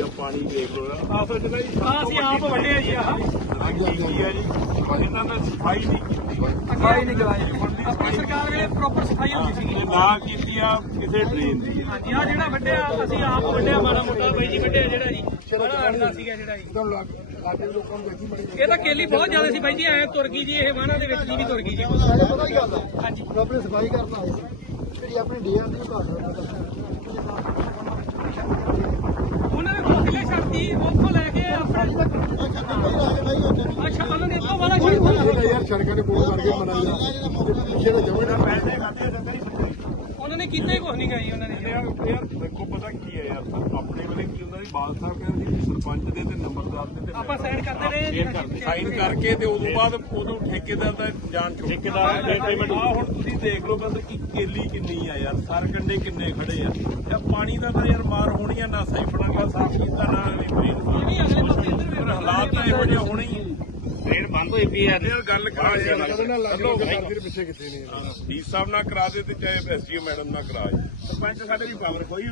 ਆ ਪਾਣੀ ਦੇਖ ਲੋ ਆ ਅਸਲ ਚ ਨਾ ਜੀ ਆ ਅਸੀਂ ਆਪ ਵੱਡੇ ਆ ਜੀ ਆਹ। ਕੀ ਆ ਜੀ। ਇਹਨਾਂ ਨੇ ਸਫ਼ਾਈ ਨਹੀਂ ਕੀਤੀ। ਸਫ਼ਾਈ ਨਹੀਂ ਕਰਾਈ। ਆਪਣੀ ਸਰਕਾਰ ਵੇਲੇ ਪ੍ਰੋਪਰ ਸਫ਼ਾਈ ਹੁੰਦੀ ਸੀ। ਇਹ ਨਾ ਕੀਤੀ ਆ ਕਿਸੇ ਡਰੇਨ ਦੀ। ਹਾਂਜੀ ਆ ਜਿਹੜਾ ਵੱਡਿਆ ਅਸੀਂ ਆਪ ਵੱਡਿਆ ਮਾੜਾ ਮੋਟਾ। ਬਾਈ ਜੀ ਵੱਡਿਆ ਜਿਹੜਾ ਜੀ। ਬੜਾ ਅੜਦਾ ਸੀਗਾ ਜਿਹੜਾ ਜੀ। ਇਹ ਤਾਂ ਕੇਲੀ ਬਹੁਤ ਜ਼ਿਆਦਾ ਸੀ ਬਾਈ ਜੀ ਐ ਤੁਰ ਗਈ ਜੀ ਇਹ ਵਾਹਣਾ ਦੇ ਵਿੱਚ ਦੀ ਵੀ ਤੁਰ ਗਈ ਜੀ। ਪਤਾ ਕੀ ਗੱਲ ਆ। ਹਾਂਜੀ। ਆਪਣੀ ਸਫ਼ਾਈ ਕਰਨ ਜਿਹੜੀ ਆਪਣੀ ਡੀਆਰ ਦੀ ਘਾਟ ਉਹਨਾਂ ਨੇ ਕੋਠਲੇ ਛੱਡਤੀ ਉੱਥੋਂ ਲੈ ਕੇ ਆਪਣੇ ਅੱਛਾ ਉਹਨਾਂ ਨੇ ਇੱਥੋਂ ਵਾਲਾ ਛੱਡਤਾ ਯਾਰ ਸੜਕਾਂ ਦੇ ਕੋਲ ਕਰਕੇ ਬਣਾਇਆ ਪਿੱਛੇ ਦਾ ਜਮਾ ਪੈਸੇ ਖਾਤੇ ਜਾਂਦੇ ਨਹੀਂ ਉਹਨਾਂ ਨੇ ਕੀਤਾ ਹੀ ਕੁਝ ਨਹੀਂ ਗਾਈ ਉਹਨਾਂ। ਨੇ ਯਾਰ ਯਾਰ ਦੇਖੋ ਪਤਾ ਕੀ ਹੈ ਯਾਰ ਆਪਣੇ ਵੇਲੇ ਕੀ ਹੁੰਦਾ ਸੀ? ਬਾਲ ਸਾਹਿਬ ਕਹਿੰਦੇ ਸੀ ਸਰਪੰਚ ਦੇ ਤੇ ਨੰਬਰਦਾਰ ਦੇ ਤੇ ਆਪਾਂ ਸਾਈਨ ਕਰਦੇ ਰਹੇ ਜੀ ਸਾਈਨ ਕਰਕੇ ਤੇ ਉਦੋਂ ਬਾਅਦ ਉਦੋਂ ਠੇਕੇਦਾਰ ਦਾ ਜਾਨ ਚੁੱਕ ਠੇਕੇਦਾਰ ਦੇ ਪੇਮੈਂਟ ਆ ਹੁਣ ਤੁਸੀਂ ਦੇਖ ਲਓ ਬਸ ਕਿ ਕੇਲੀ ਕਿੰਨੀ ਆ ਯਾਰ ਸਰ ਕੰਡੇ ਕਿੰਨੇ ਖੜੇ ਆ। ਤੇ ਪਾਣੀ ਦਾ ਤਾਂ ਯਾਰ ਮਾਰ ਹੋਣੀ ਆ ਨਾ ਸਾਈਫੜਾਂ ਦਾ ਸਾਫ਼ ਕੀਤਾ ਨਾ ਫਿਰ ਹਾਲਾਤ ਤਾਂ ਇਹੋ ਜਿਹੇ ਹੋਣੇ ਹੀ ਆ। ਟ੍ਰੇਨ ਬੰਦ ਹੋਈ ਪਈ ਆ। ਯਾਰ ਗੱਲ ਕਰਾ ਯਾਰ ਪਿੱਛੇ ਕਿਤੇ ਨਹੀਂ ਡੀ ਸਾਹਿਬ ਨਾਲ ਕਰਾ ਦੇ ਤੇ ਚਾਹੇ ਐਸਡੀਓ ਮੈਡਮ ਨਾਲ ਕਰਾ ਜੀ ਸਰਪੰਚ ਸਾਡੇ ਦੀ ਪਾਵਰ ਕੋਈ